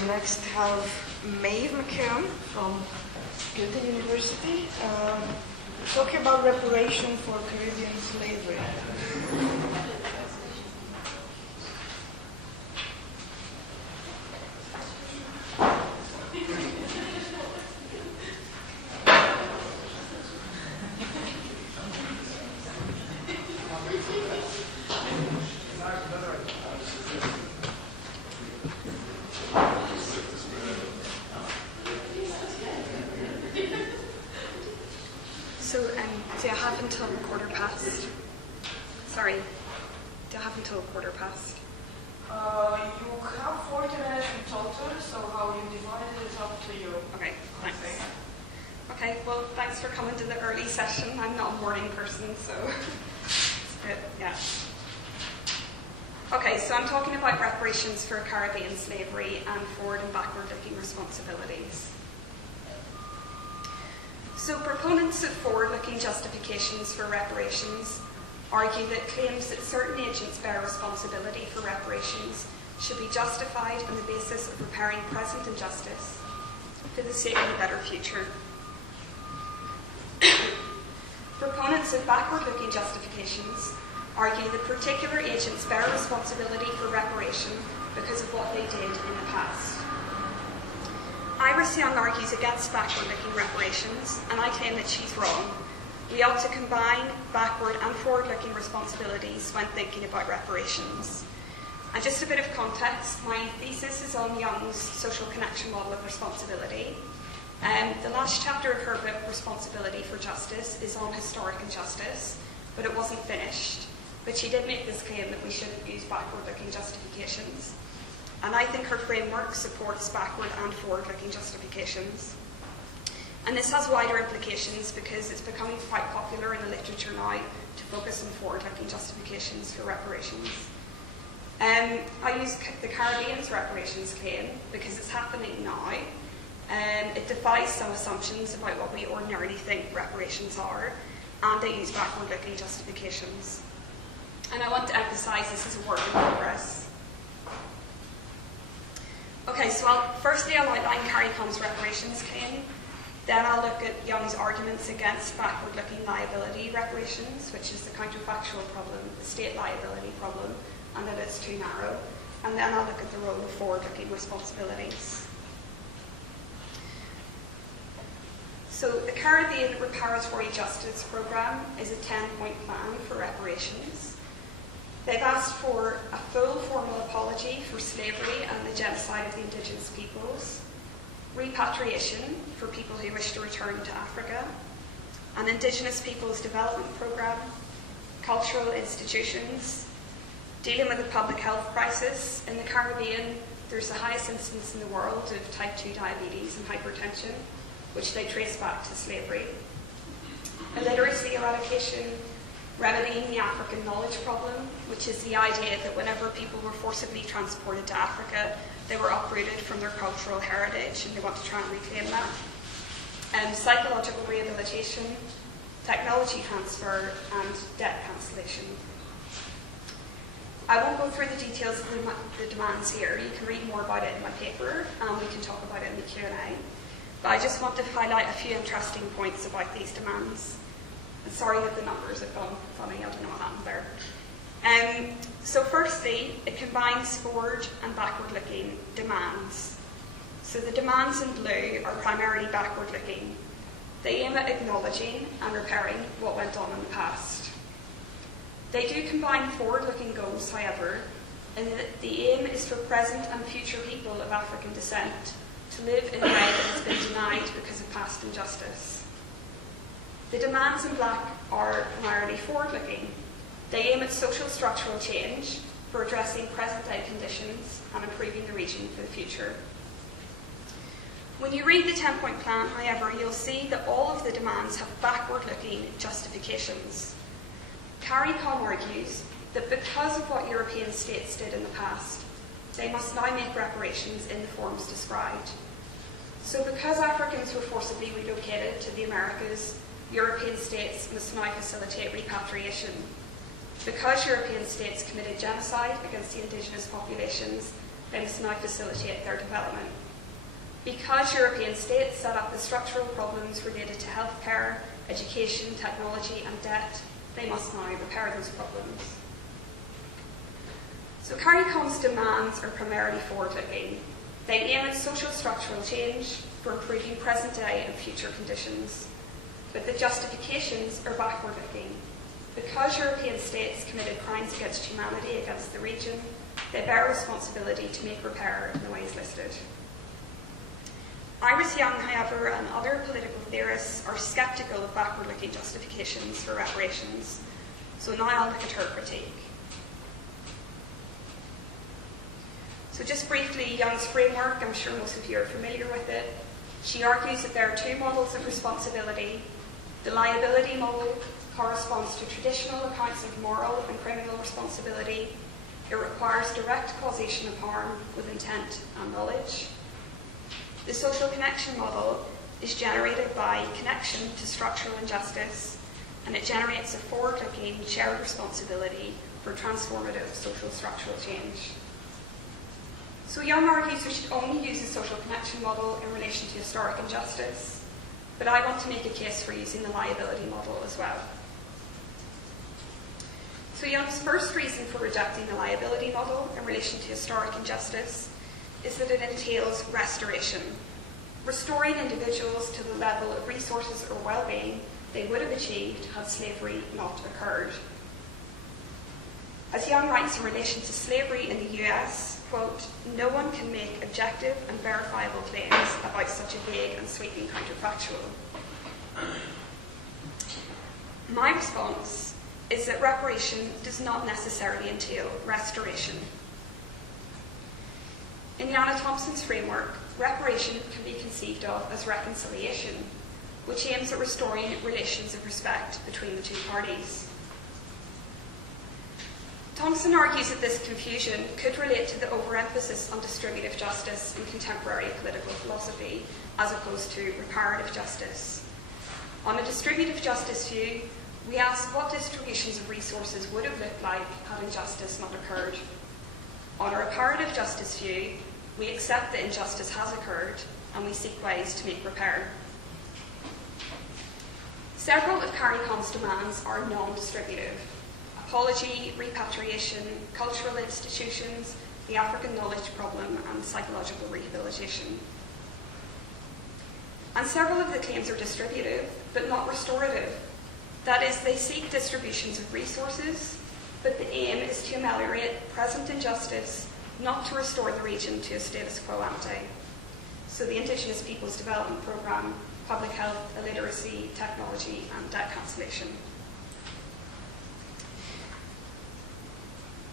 we next have Maeve McKeown from Goethe University talking about reparation for Caribbean slavery. Do I have until quarter past? Sorry, do I have until quarter past? You have 40 minutes in total, so how you divide it is up to you. Okay, thanks. Okay, well, thanks for coming to the early session. I'm not a morning person, so it's good, yeah. Okay, so I'm talking about reparations for Caribbean slavery and forward and backward-looking responsibilities. So proponents of forward-looking justifications for reparations argue that claims that certain agents bear responsibility for reparations should be justified on the basis of repairing present injustice for the sake of a better future. Proponents of backward-looking justifications argue that particular agents bear responsibility for reparation because of what they did in the past. Iris Young argues against backward-looking reparations, and I claim that she's wrong. We ought to combine backward and forward-looking responsibilities when thinking about reparations. And just a bit of context, my thesis is on Young's social connection model of responsibility. The last chapter of her book, Responsibility for Justice, is on historic injustice, but it wasn't finished. But she did make this claim that we shouldn't use backward-looking justifications. And I think her framework supports backward and forward-looking justifications. And this has wider implications because it's becoming quite popular in the literature now to focus on forward-looking justifications for reparations. I use the Caribbean's reparations claim because it's happening now. It defies some assumptions about what we ordinarily think reparations are, and they use backward-looking justifications. And I want to emphasise this is a work in progress. Okay, so firstly I'll outline Carrie Combs' reparations claim, then I'll look at Young's arguments against backward-looking liability reparations, which is the counterfactual problem, the state liability problem, and that it's too narrow, and then I'll look at the role of forward-looking responsibilities. So the Caribbean Reparatory Justice Programme is a 10-point plan for reparations. They've asked for a full formal apology for slavery and the genocide of the indigenous peoples, repatriation for people who wish to return to Africa, an indigenous peoples development programme, cultural institutions, dealing with the public health crisis. In the Caribbean, there's the highest incidence in the world of type 2 diabetes and hypertension, which they trace back to slavery. Illiteracy eradication, remedying the African knowledge problem, which is the idea that whenever people were forcibly transported to Africa, they were uprooted from their cultural heritage and they want to try and reclaim that. Psychological rehabilitation, technology transfer, and debt cancellation. I won't go through the details of the demands here. You can read more about it in my paper, and we can talk about it in the Q&A. But I just want to highlight a few interesting points about these demands. And sorry that the numbers have gone funny, I don't know what happened there. So firstly, it combines forward and backward-looking demands. So the demands in blue are primarily backward-looking. They aim at acknowledging and repairing what went on in the past. They do combine forward-looking goals, however, in that the aim is for present and future people of African descent to live in a way that has been denied because of past injustice. The demands in black are primarily forward-looking. They aim at social structural change for addressing present-day conditions and improving the region for the future. When you read the 10-point plan, however, you'll see that all of the demands have backward-looking justifications. Carrie Combs argues that because of what European states did in the past, they must now make reparations in the forms described. So because Africans were forcibly relocated to the Americas, European states must now facilitate repatriation. Because European states committed genocide against the indigenous populations, they must now facilitate their development. Because European states set up the structural problems related to healthcare, education, technology and debt, they must now repair those problems. So CARICOM's demands are primarily forward-looking. They aim at social structural change for improving present day and future conditions. But the justifications are backward-looking. Because European states committed crimes against humanity against the region, they bear responsibility to make repair in the ways listed. Iris Young, however, and other political theorists are sceptical of backward-looking justifications for reparations. So now I'll look at her critique. So just briefly, Young's framework, I'm sure most of you are familiar with it. She argues that there are two models of responsibility. The liability model corresponds to traditional accounts of moral and criminal responsibility. It requires direct causation of harm with intent and knowledge. The social connection model is generated by connection to structural injustice, and it generates a forward-looking shared responsibility for transformative social structural change. So Young argues we should only use the social connection model in relation to historic injustice, but I want to make a case for using the liability model as well. So Young's first reason for rejecting the liability model in relation to historic injustice is that it entails restoration, restoring individuals to the level of resources or well-being they would have achieved had slavery not occurred. As Young writes in relation to slavery in the US, quote, "No one can make objective and verifiable claims about such a vague and sweeping counterfactual." My response is that reparation does not necessarily entail restoration. In Yana Thompson's framework, reparation can be conceived of as reconciliation, which aims at restoring relations of respect between the two parties. Thompson argues that this confusion could relate to the overemphasis on distributive justice in contemporary political philosophy, as opposed to reparative justice. On a distributive justice view, we ask what distributions of resources would have looked like had injustice not occurred. On a reparative justice view, we accept that injustice has occurred and we seek ways to make repair. Several of CARICOM's demands are non-distributive: apology, repatriation, cultural institutions, the African knowledge problem, and psychological rehabilitation. And several of the claims are distributive, but not restorative. That is, they seek distributions of resources, but the aim is to ameliorate present injustice, not to restore the region to a status quo ante. So the Indigenous Peoples Development Programme, public health, illiteracy, technology, and debt cancellation.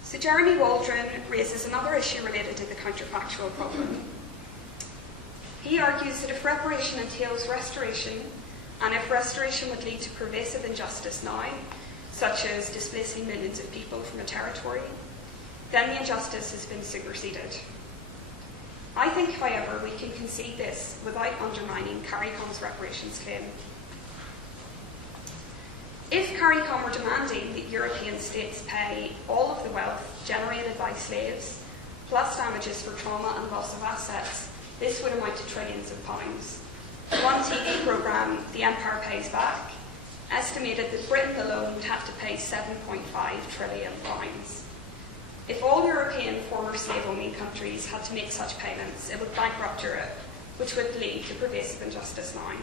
So Jeremy Waldron raises another issue related to the counterfactual problem. He argues that if reparation entails restoration, and if restoration would lead to pervasive injustice now, such as displacing millions of people from a territory, then the injustice has been superseded. I think, however, we can concede this without undermining CARICOM's reparations claim. If CARICOM were demanding that European states pay all of the wealth generated by slaves, plus damages for trauma and loss of assets, this would amount to trillions of pounds. One TV programme, The Empire Pays Back, estimated that Britain alone would have to pay £7.5 trillion. If all European former slave-owning countries had to make such payments, it would bankrupt Europe, which would lead to pervasive injustice now.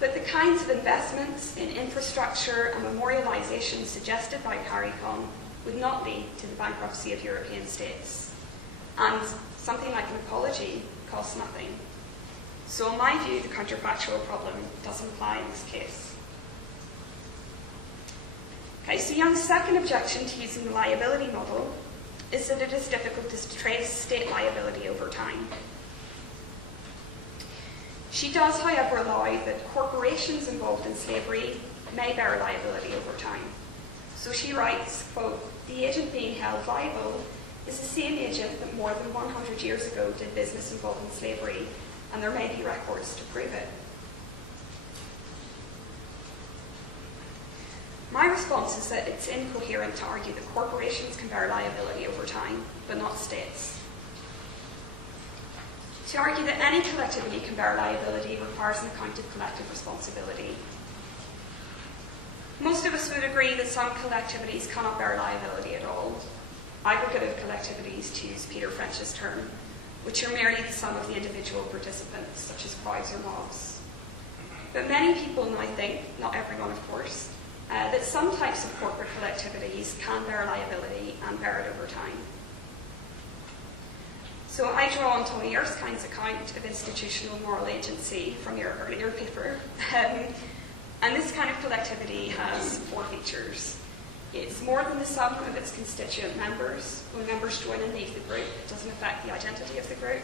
But the kinds of investments in infrastructure and memorialisation suggested by CARICOM would not lead to the bankruptcy of European states. And something like an apology costs nothing. So in my view, the counterfactual problem doesn't apply in this case. Okay, so Young's second objection to using the liability model is that it is difficult to trace state liability over time. She does, however, allow that corporations involved in slavery may bear liability over time. So she writes, quote, "The agent being held liable is the same agent that more than 100 years ago did business involving slavery, and there may be records to prove it." My response is that it's incoherent to argue that corporations can bear liability over time, but not states. To argue that any collectivity can bear liability requires an account of collective responsibility. Most of us would agree that some collectivities cannot bear liability at all. Aggregative collectivities, to use Peter French's term, which are merely the sum of the individual participants, such as crowds or mobs. But many people now think, not everyone of course, that some types of corporate collectivities can bear liability and bear it over time. So I draw on Tony Erskine's account of institutional moral agency from your earlier paper. And this kind of collectivity has 4 features. It's more than the sum of its constituent members. When members join and leave the group, it doesn't affect the identity of the group.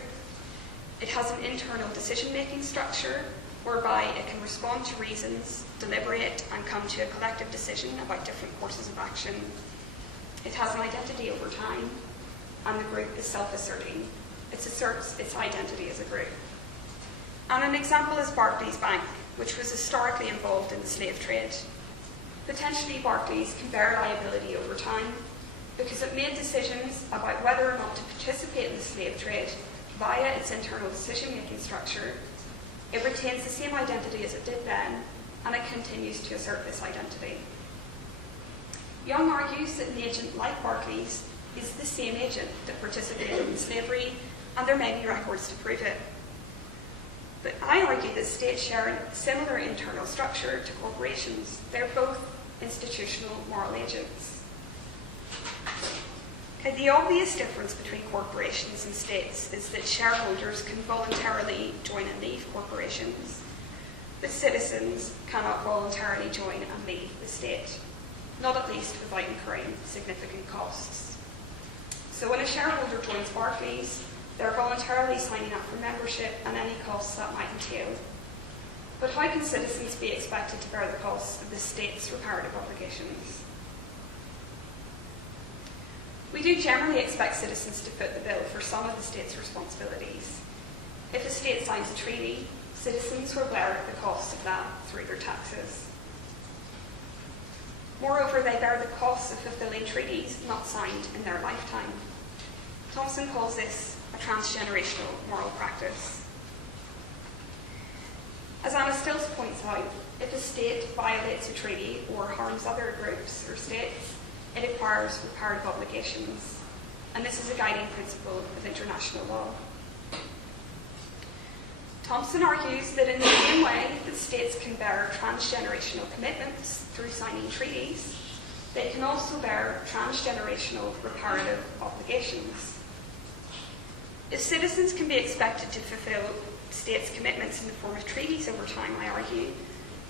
It has an internal decision-making structure whereby it can respond to reasons, deliberate, and come to a collective decision about different courses of action. It has an identity over time, and the group is self-asserting. It asserts its identity as a group. And an example is Barclays Bank, which was historically involved in the slave trade. Potentially, Barclays can bear liability over time because it made decisions about whether or not to participate in the slave trade via its internal decision-making structure. It retains the same identity as it did then, and it continues to assert this identity. Young argues that an agent like Barclays is the same agent that participated in slavery, and there may be records to prove it. But I argue that states share a similar internal structure to corporations. They're both institutional moral agents. The obvious difference between corporations and states is that shareholders can voluntarily join and leave corporations, but citizens cannot voluntarily join and leave the state, not at least without incurring significant costs. So when a shareholder joins Barclays, they're voluntarily signing up for membership and any costs that might entail. But how can citizens be expected to bear the costs of the state's reparative obligations? We do generally expect citizens to foot the bill for some of the state's responsibilities. If a state signs a treaty, citizens will bear the costs of that through their taxes. Moreover, they bear the costs of fulfilling treaties not signed in their lifetime. Thompson calls this a transgenerational moral practice. As Anna Stills points out, if a state violates a treaty or harms other groups or states, it acquires reparative obligations, and this is a guiding principle of international law. Thompson argues that in the same way that states can bear transgenerational commitments through signing treaties, they can also bear transgenerational reparative obligations. If citizens can be expected to fulfill states' commitments in the form of treaties over time, I argue,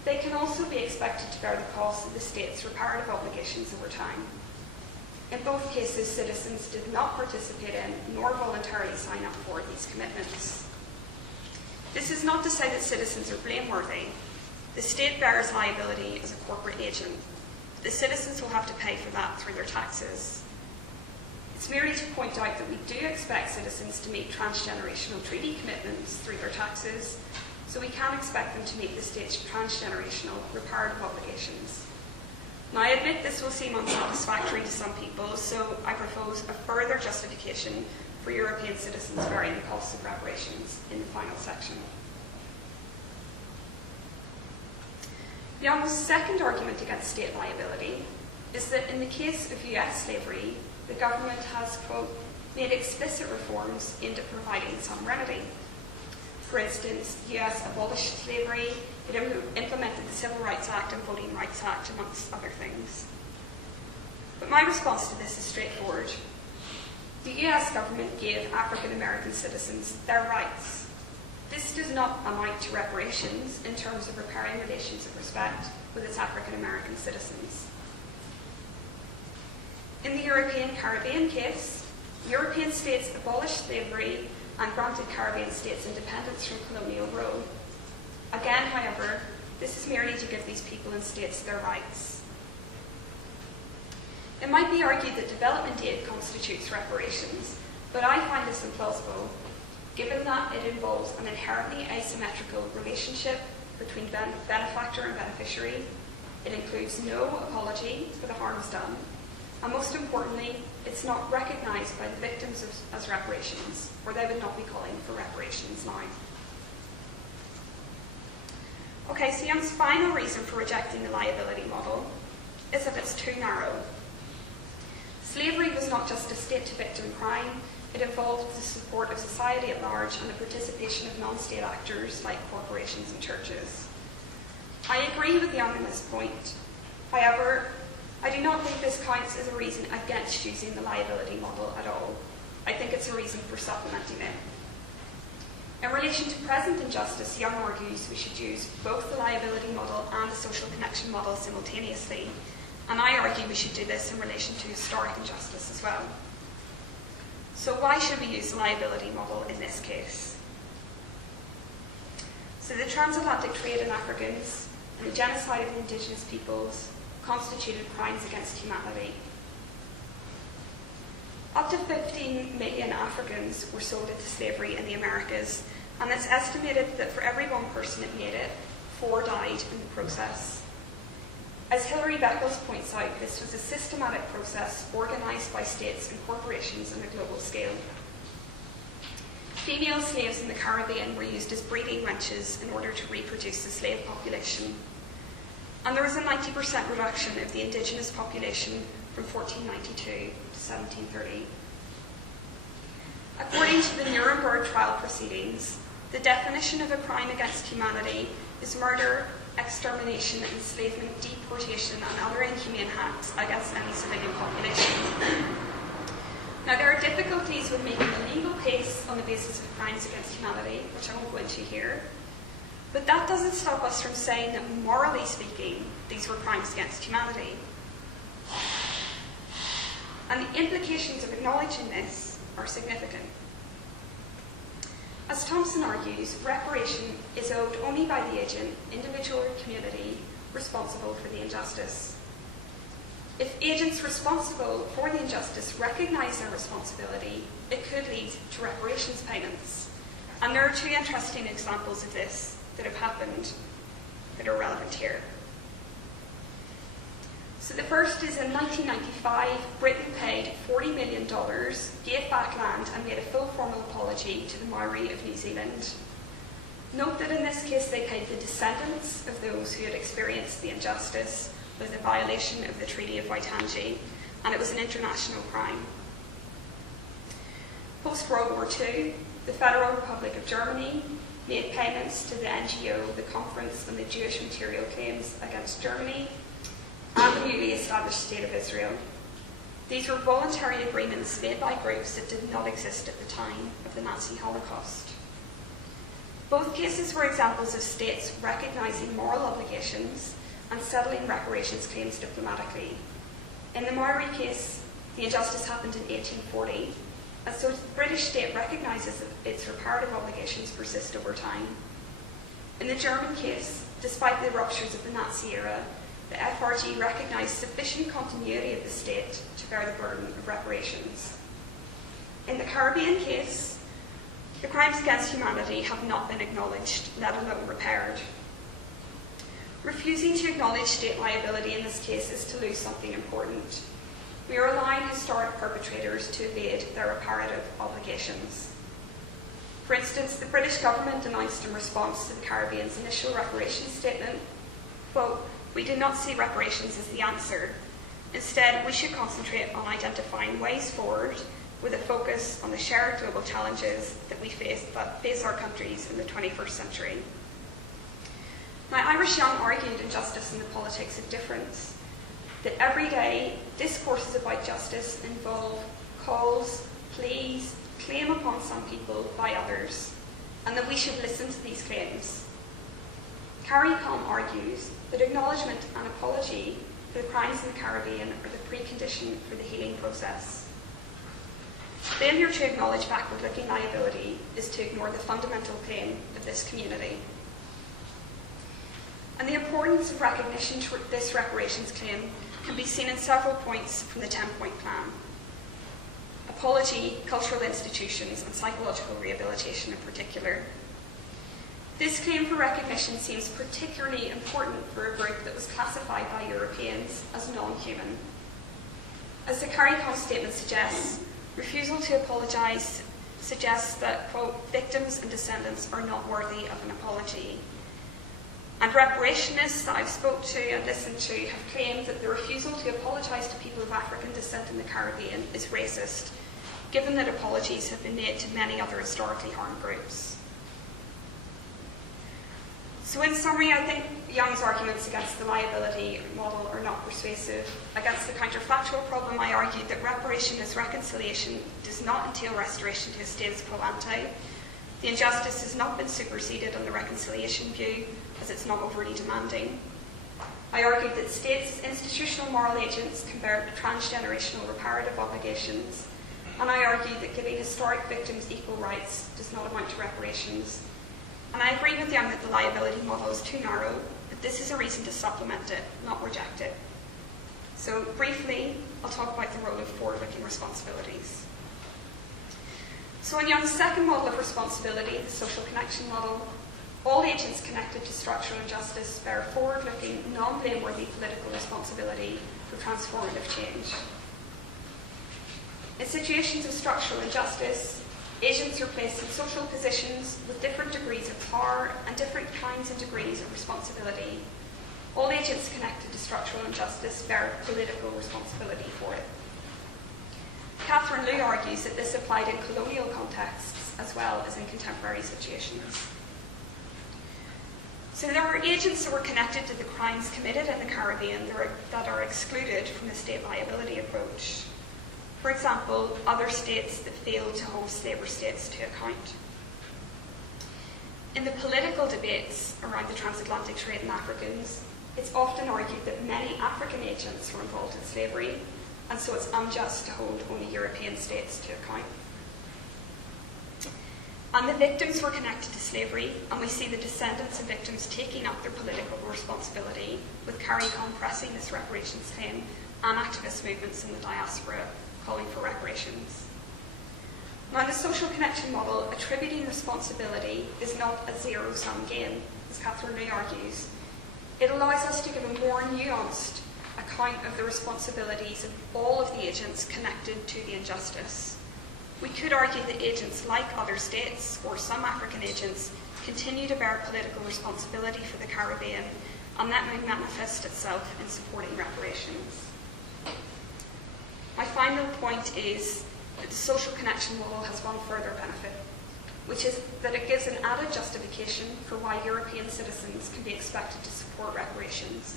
they can also be expected to bear the cost of the state's reparative obligations over time. In both cases, citizens did not participate in nor voluntarily sign up for these commitments. This is not to say that citizens are blameworthy. The state bears liability as a corporate agent. The citizens will have to pay for that through their taxes. It's merely to point out that we do expect citizens to meet transgenerational treaty commitments through their taxes, so we can expect them to meet the state's transgenerational reparative obligations. Now, I admit this will seem unsatisfactory to some people, so I propose a further justification for European citizens bearing the costs of reparations in the final section. Young's second argument against state liability is that in the case of US slavery, the government has, quote, made explicit reforms aimed at providing some remedy. For instance, the US abolished slavery, it implemented the Civil Rights Act and Voting Rights Act, amongst other things. But my response to this is straightforward. The US government gave African American citizens their rights. This does not amount to reparations in terms of repairing relations of respect with its African American citizens. In the European Caribbean case, European states abolished slavery and granted Caribbean states independence from colonial rule. Again, however, this is merely to give these people and states their rights. It might be argued that development aid constitutes reparations, but I find this implausible, given that it involves an inherently asymmetrical relationship between benefactor and beneficiary. It includes no apology for the harms done, and most importantly, it's not recognised by the victims as reparations, or they would not be calling for reparations now. Okay, so Young's final reason for rejecting the liability model is that it's too narrow. Slavery was not just a state-to-victim crime, it involved the support of society at large and the participation of non-state actors like corporations and churches. I agree with Young on this point. However, I do not think this counts as a reason against using the liability model at all. I think it's a reason for supplementing it. In relation to present injustice, Young argues we should use both the liability model and the social connection model simultaneously, and I argue we should do this in relation to historic injustice as well. So why should we use the liability model in this case? So the transatlantic trade in Africans and the genocide of indigenous peoples constituted crimes against humanity. Up to 15 million Africans were sold into slavery in the Americas, and it's estimated that for every one person that made it, 4 died in the process. As Hilary Beckles points out, this was a systematic process organised by states and corporations on a global scale. Female slaves in the Caribbean were used as breeding wenches in order to reproduce the slave population. And there was a 90% reduction of the indigenous population from 1492 to 1730. According to the Nuremberg trial proceedings, the definition of a crime against humanity is murder, extermination, enslavement, deportation, and other inhumane acts against any civilian population. Now, there are difficulties with making a legal case on the basis of crimes against humanity, which I won't go into here. But that doesn't stop us from saying that, morally speaking, these were crimes against humanity. And the implications of acknowledging this are significant. As Thompson argues, reparation is owed only by the agent, individual or community, responsible for the injustice. If agents responsible for the injustice recognise their responsibility, it could lead to reparations payments. And there are 2 interesting examples of this that have happened that are relevant here. So the first is in 1995, Britain paid $40 million, gave back land and made a full formal apology to the Maori of New Zealand. Note that in this case they paid the descendants of those who had experienced the injustice with a violation of the Treaty of Waitangi, and it was an international crime. Post-World War II, the Federal Republic of Germany made payments to the NGO, the Conference on the Jewish Material Claims Against Germany, and the newly established State of Israel. These were voluntary agreements made by groups that did not exist at the time of the Nazi Holocaust. Both cases were examples of states recognising moral obligations and settling reparations claims diplomatically. In the Maori case, the injustice happened in 1840, and so the British state recognises that its reparative obligations persist over time. In the German case, despite the ruptures of the Nazi era, the FRG recognised sufficient continuity of the state to bear the burden of reparations. In the Caribbean case, the crimes against humanity have not been acknowledged, let alone repaired. Refusing to acknowledge state liability in this case is to lose something important. We are allowing historic perpetrators to evade their reparative obligations. For instance, the British government announced in response to the Caribbean's initial reparations statement, quote, "We do not see reparations as the answer. Instead, we should concentrate on identifying ways forward with a focus on the shared global challenges that face our countries in the 21st century." Now, Irish Young argued in Justice and the Politics of Difference that every day discourses about justice involve calls, pleas, claim upon some people by others, and that we should listen to these claims. Carrie Cohn argues that acknowledgement and apology for the crimes in the Caribbean are the precondition for the healing process. Failure to acknowledge backward-looking liability is to ignore the fundamental claim of this community. And the importance of recognition to this reparations claim can be seen in several points from the 10-point plan. Apology, cultural institutions, and psychological rehabilitation in particular. This claim for recognition seems particularly important for a group that was classified by Europeans as non-human. As the CARICOM statement suggests, refusal to apologise suggests that, quote, victims and descendants are not worthy of an apology. And reparationists that I've spoke to and listened to have claimed that the refusal to apologise to people of African descent in the Caribbean is racist, given that apologies have been made to many other historically harmed groups. So in summary, I think Young's arguments against the liability model are not persuasive. Against the counterfactual problem, I argued that reparation as reconciliation does not entail restoration to a status quo ante. The injustice has not been superseded on the reconciliation view, as it's not overly demanding. I argued that states as institutional moral agents can bear transgenerational reparative obligations, and I argued that giving historic victims equal rights does not amount to reparations. And I agree with Young that the liability model is too narrow, but this is a reason to supplement it, not reject it. So briefly, I'll talk about the role of forward-looking responsibilities. So in Young's second model of responsibility, the social connection model, all agents connected to structural injustice bear forward-looking, non-blameworthy political responsibility for transformative change. In situations of structural injustice, agents are placed in social positions with different degrees of power and different kinds and degrees of responsibility. All agents connected to structural injustice bear political responsibility for it. Catherine Liu argues that this applied in colonial contexts as well as in contemporary situations. So there were agents that were connected to the crimes committed in the Caribbean that are excluded from the state liability approach. For example, other states that failed to hold slaver states to account. In the political debates around the transatlantic trade in Africans, it's often argued that many African agents were involved in slavery, and so it's unjust to hold only European states to account. And the victims were connected to slavery, and we see the descendants of victims taking up their political responsibility, with CARICOM pressing this reparations claim and activist movements in the diaspora calling for reparations. Now, the social connection model attributing responsibility is not a zero-sum game, as Catherine Liu argues. It allows us to give a more nuanced account of the responsibilities of all of the agents connected to the injustice. We could argue that agents like other states, or some African agents, continue to bear political responsibility for the Caribbean, and that may manifest itself in supporting reparations. My final point is that the social connection model has one further benefit, which is that it gives an added justification for why European citizens can be expected to support reparations.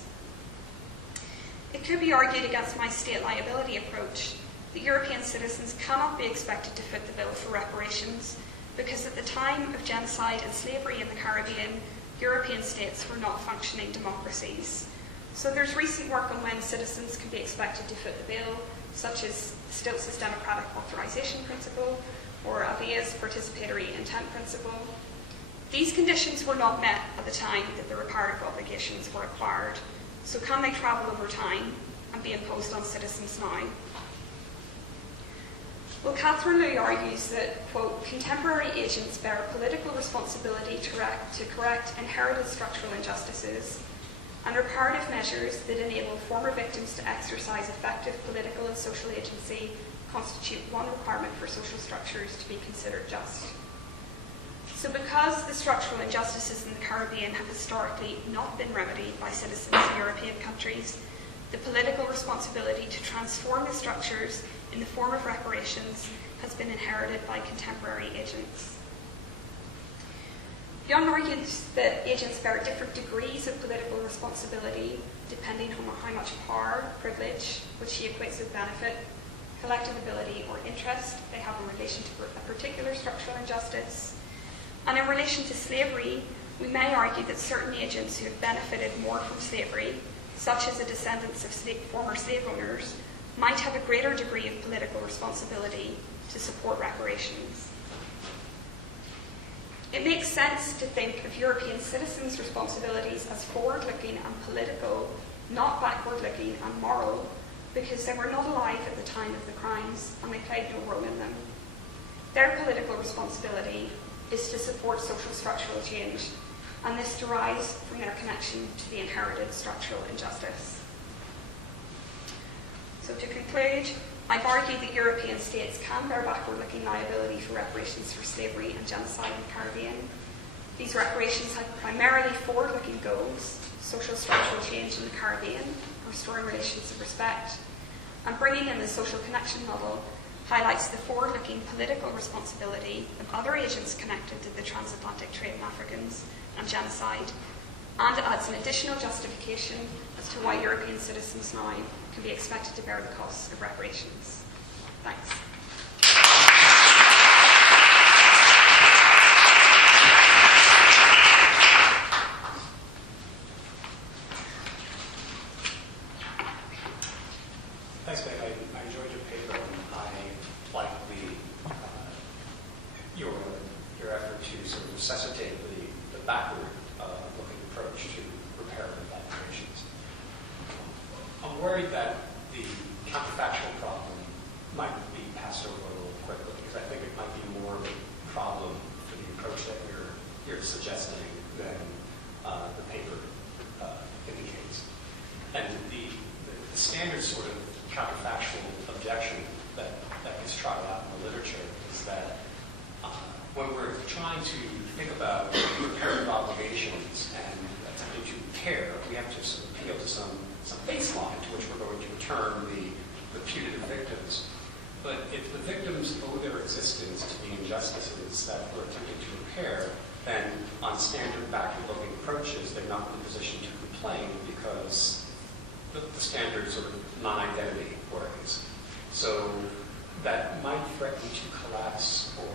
It could be argued against my state liability approach that European citizens cannot be expected to foot the bill for reparations because at the time of genocide and slavery in the Caribbean, European states were not functioning democracies. So there's recent work on when citizens can be expected to foot the bill, such as Stiltz's democratic authorization principle or Avia's participatory intent principle. These conditions were not met at the time that the reparative obligations were acquired. So can they travel over time and be imposed on citizens now? Well, Catherine Liu argues that, quote, contemporary agents bear political responsibility to correct inherited structural injustices, and reparative measures that enable former victims to exercise effective political and social agency constitute one requirement for social structures to be considered just. So because the structural injustices in the Caribbean have historically not been remedied by citizens of European countries, the political responsibility to transform the structures in the form of reparations has been inherited by contemporary agents. Young argues that agents bear different degrees of political responsibility depending on how much power, privilege, which he equates with benefit, collective ability or interest they have in relation to a particular structural injustice. And in relation to slavery, we may argue that certain agents who have benefited more from slavery, such as the descendants of former slave owners, might have a greater degree of political responsibility to support reparations. It makes sense to think of European citizens' responsibilities as forward-looking and political, not backward-looking and moral, because they were not alive at the time of the crimes and they played no role in them. Their political responsibility is to support social structural change, and this derives from their connection to the inherited structural injustice. So to conclude, I've argued that European states can bear backward-looking liability for reparations for slavery and genocide in the Caribbean. These reparations have primarily forward-looking goals: social structural change in the Caribbean, restoring relations of respect, and bringing in the social connection model highlights the forward-looking political responsibility of other agents connected to the transatlantic trade in Africans and genocide, and it adds an additional justification as to why European citizens now can be expected to bear the costs of reparations. Thanks. Thanks, Maeve. I enjoyed your paper, and I like your effort to sort of necessitate the backward-looking approach to reparative reparations. I'm worried that the counterfactual problem might be passed over a little quickly, because I think it might be more of a problem for the approach that you're suggesting than the paper indicates. And the standard sort of counterfactual objection that is trotted out in the literature is that when we're trying to think about reparative obligations and attempting to repair, we have to sort of appeal to some baseline to which we're going to return the putative victims. But if the victims owe their existence to the injustices that we're attempting to repair, then on standard backward-looking approaches, they're not in a position to complain because the standard sort of non-identity worries. So that might threaten to collapse or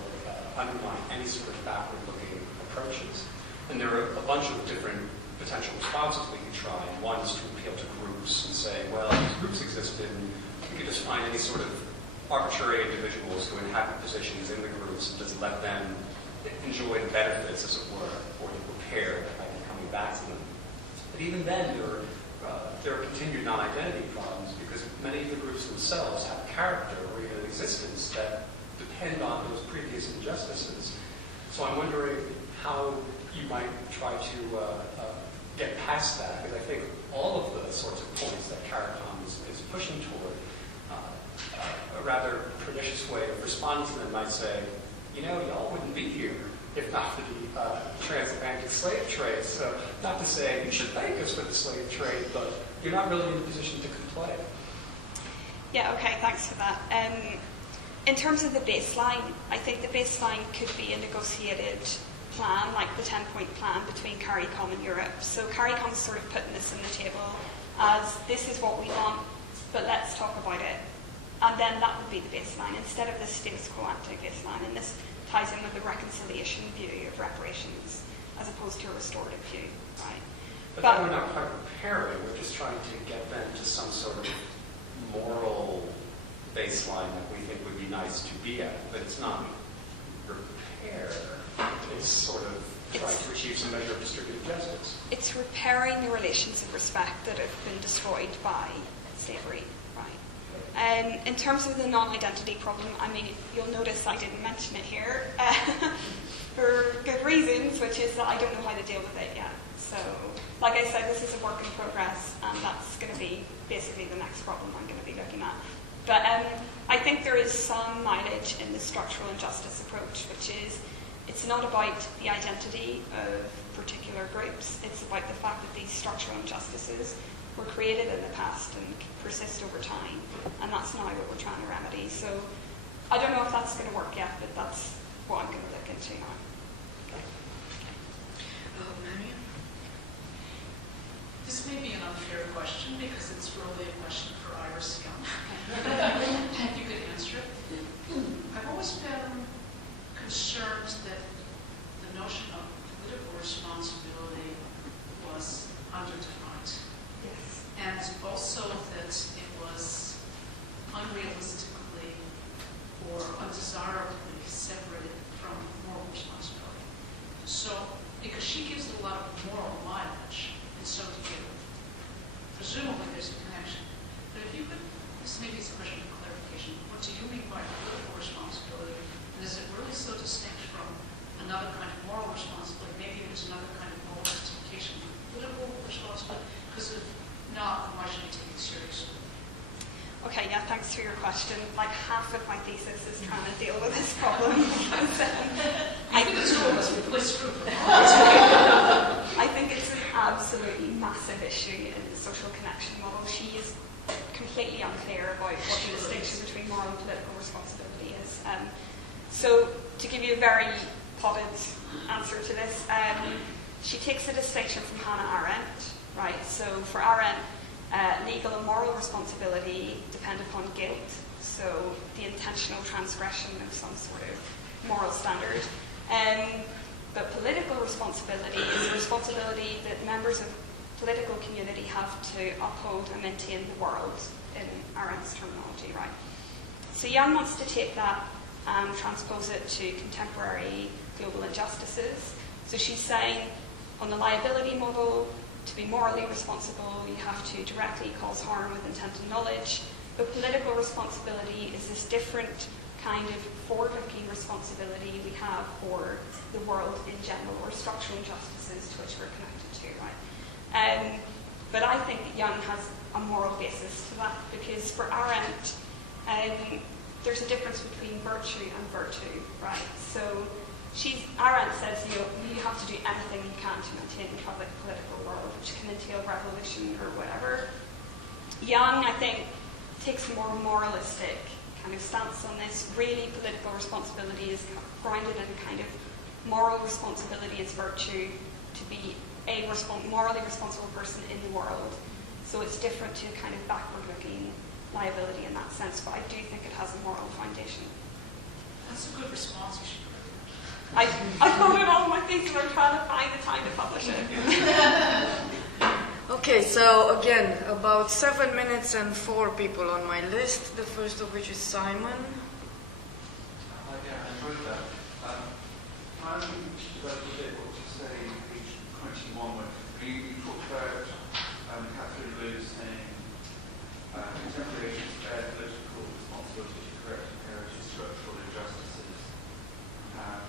undermine any sort of backward-looking approaches. And there are a bunch of different potential responses we can try. And one is to appeal to groups and say, well, these groups existed, and we could just find any sort of arbitrary individuals who inhabit positions in the groups and just let them enjoy the benefits, as it were, or the repair that might be coming back to them. But even then, there are continued non-identity problems because many of the groups themselves have character or even an existence that depend on those previous injustices. So I'm wondering how you might try to get past that, because I think all of the sorts of points that CARICOM is pushing toward, a rather pernicious way of responding to them might say, you know, y'all wouldn't be here if not for the transatlantic slave trade. So not to say you should thank us for the slave trade, but you're not really in a position to complain. Yeah, okay, thanks for that. In terms of the baseline, I think the baseline could be a negotiated plan, like the 10-point plan between CARICOM and Europe. So CARICOM's sort of putting this on the table as this is what we want, but let's talk about it. And then that would be the baseline, instead of the status quo ante baseline. And this ties in with the reconciliation view of reparations, as opposed to a restorative view, right? But then we're not quite repairing, we're just trying to get them to some sort of moral baseline that we think would be nice to be at. But it's not repair, it's sort of trying to achieve some measure of distributed justice. It's repairing the relations of respect that have been destroyed by slavery, right? In terms of the non-identity problem, I mean, you'll notice I didn't mention it here for good reasons, which is that I don't know how to deal with it yet. So, like I said, this is a work in progress, and that's going to be basically the next problem I'm going to be looking at. But I think there is some mileage in the structural injustice approach, which is it's not about the identity of particular groups, it's about the fact that these structural injustices were created in the past and persist over time, and that's now what we're trying to remedy. So I don't know if that's going to work yet, but that's what I'm going to look into now. Marion? This may be an unfair question because it's really a question for Iris Scum. And you could answer it. I've always been concerned that the notion of political responsibility was underdefined. Yes. And also that it was unrealistically or undesirably separated from moral responsibility. So, because she gives it a lot of moral mileage, and so do you. Presumably there's a connection. But if you could, this maybe is a question of clarification, what do you mean by political responsibility? And is it really so distinct from another kind of moral responsibility? Maybe there's another kind of moral like half of my thesis is trying to deal with this problem. I think it's almost replaced group. I think it's an absolutely massive issue in the social connection model. She is completely unclear about what the distinction between moral and political responsibility is. So to give you a very potted answer to this, she takes a distinction from Hannah Arendt, right? So for Arendt, legal and moral responsibility depend upon guilt, so the intentional transgression of some sort of moral standard. But political responsibility is a responsibility that members of political community have to uphold and maintain the world, in Arendt's terminology, right? So Young wants to take that and transpose it to contemporary global injustices. So she's saying, on the liability model, to be morally responsible, you have to directly cause harm with intent and knowledge. But political responsibility is this different kind of forward-looking responsibility we have for the world in general, or structural injustices to which we're connected to, right? But I think that Young has a moral basis to that, because for Arendt, there's a difference between virtue and virtue, right? So Arendt says you have to do anything you can to maintain the political world, which can entail revolution or whatever. Young, I think, takes a more moralistic kind of stance on this. Really, political responsibility is grounded in a kind of moral responsibility as virtue, to be a morally responsible person in the world. So it's different to kind of backward-looking liability in that sense, but I do think it has a moral foundation. That's a good response. You should. I thought it all my thesis. I'm trying to find the time to publish it. Okay, so again, about 7 minutes and 4 people on my list. The first of which is Simon. Yeah, I enjoyed that. I'm interested about a bit what you say, page 21, when you talk about Catherine Lewis saying contemporaries bear political responsibility to correct inherited structural injustices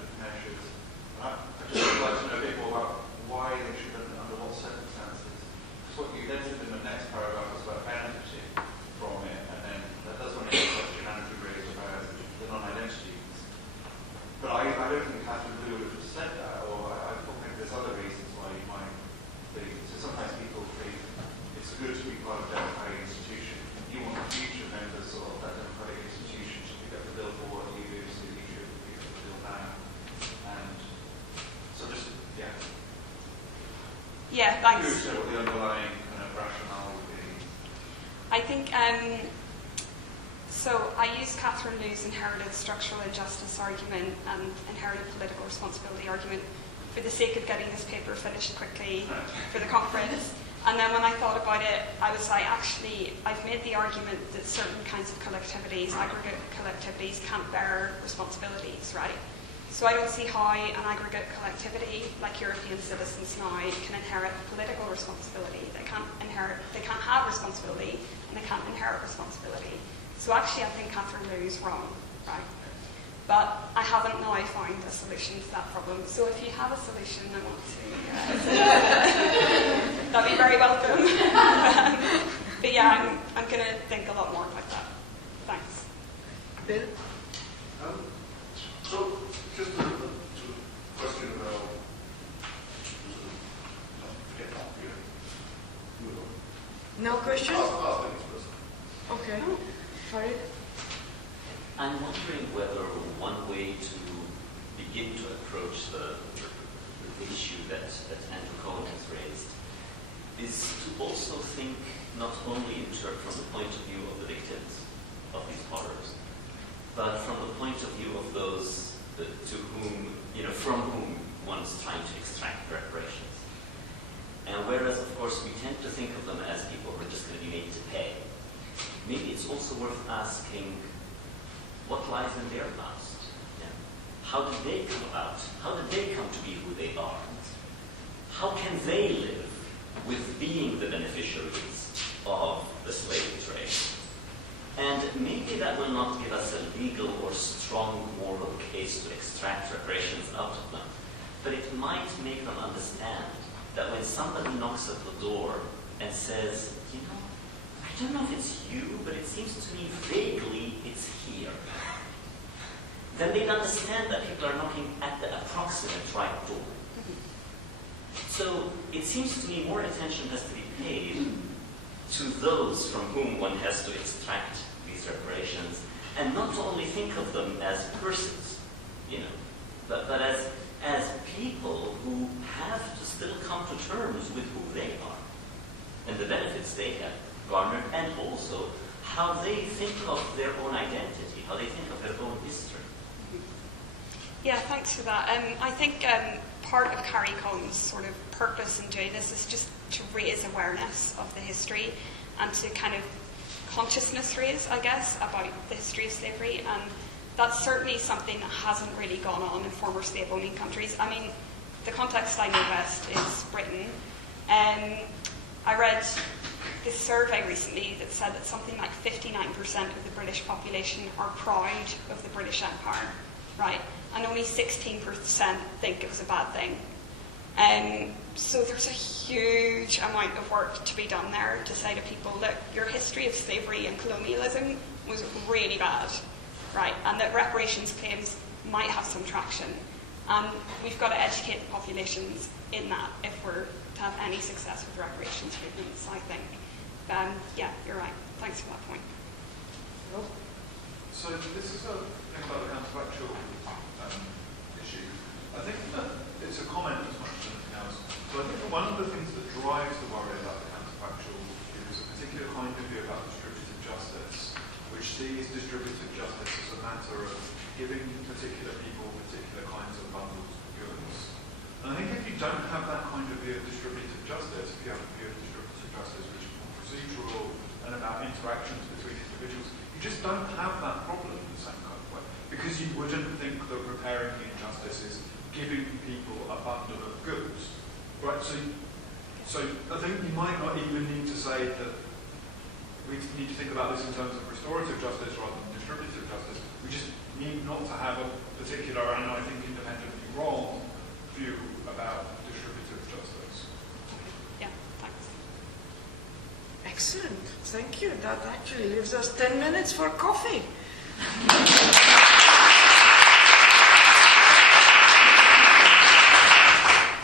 with measures. I'd just like to know a bit more about why they should, under what circumstances. Because what you then said in the next paragraph was about benefiting from it, and then that does want to get the question Andrew raised about the non-identities. But I don't think Catherine Blue would have said that, or I thought maybe there's other reasons why you might think. So sometimes people think it's good to be part of a democratic institution. You want future members of that democratic institution to pick up the bill for what you do, so you should pick up the bill now. And so just, yeah. Yeah, thanks. Curious to know what the underlying kind of rationale would be. I think, so I use Catherine Lew's inherited structural injustice argument and inherited political responsibility argument for the sake of getting this paper finished quickly for the conference. And then when I thought about it, I was like, actually, I've made the argument that certain kinds of collectivities, aggregate collectivities, can't bear responsibilities, right? So I don't see how an aggregate collectivity, like European citizens now, can inherit political responsibility. They can't have responsibility, and they can't inherit responsibility. So actually, I think Catherine Lew's wrong, right? But I haven't now found a solution to that problem. So if you have a solution, I want to, that'd be very welcome. But yeah, I'm going to think a lot more about that. Thanks. Bill? So, just a question about No questions? I'll think it's personal. Okay. Farid? I'm wondering whether one way to begin to approach the issue that Andrew Cohen has raised is to also think not only from the point of view of the victims of these horrors, but from the point of view of those from whom one's trying to extract reparations. And whereas, of course, we tend to think of them as people who are just going to be made to pay, maybe it's also worth asking what lies in their past. Yeah. How did they come about? How did they come to be who they are? How can they live with being the beneficiaries of the slave trade? And maybe that will not give us a legal or strong moral case to extract reparations out of them, but it might make them understand that when somebody knocks at the door and says, I I don't know if it's you, but it seems to me vaguely it's here. Then they'd understand that people are knocking at the approximate right door. So it seems to me more attention has to be paid to those from whom one has to extract these reparations, and not to only think of them as persons, but as people who have to still come to terms with who they are and the benefits they have garnered, and also how they think of their own identity, how they think of their own history. Yeah, thanks for that. I think part of Carrie Cohn's sort of purpose in doing this is just to raise awareness of the history and to kind of consciousness raise, I guess, about the history of slavery. And that's certainly something that hasn't really gone on in former slave-owning countries. I mean, the context I know best is Britain. I read this survey recently that said that something like 59% of the British population are proud of the British Empire, right? And only 16% think it was a bad thing. So there's a huge amount of work to be done there to say to people, look, your history of slavery and colonialism was really bad, right? And that reparations claims might have some traction. And we've got to educate the populations in that if we're to have any success with reparations movements, I think. Yeah, you're right. Thanks for that point. So this is a thing about the counterfactual issue. I think that it's a comment as much as anything else. So I think that one of the things that drives the worry about the counterfactual is a particular kind of view about distributive justice, which sees distributive justice as a matter of giving particular people particular kinds of bundles of goods. And I think if you don't have that kind of view of distributive justice, if you have a view of distributive justice which is more procedural and about interactions between individuals, you just don't have that problem in the same kind of way. Because you wouldn't think that repairing the injustice is giving people a bundle of goods. Right, so I think you might not even need to say that we need to think about this in terms of restorative justice rather than distributive justice. We just need not to have a particular, and I think independently wrong, view about distributive justice. Yeah, thanks. Excellent. Thank you. That actually leaves us 10 minutes for coffee.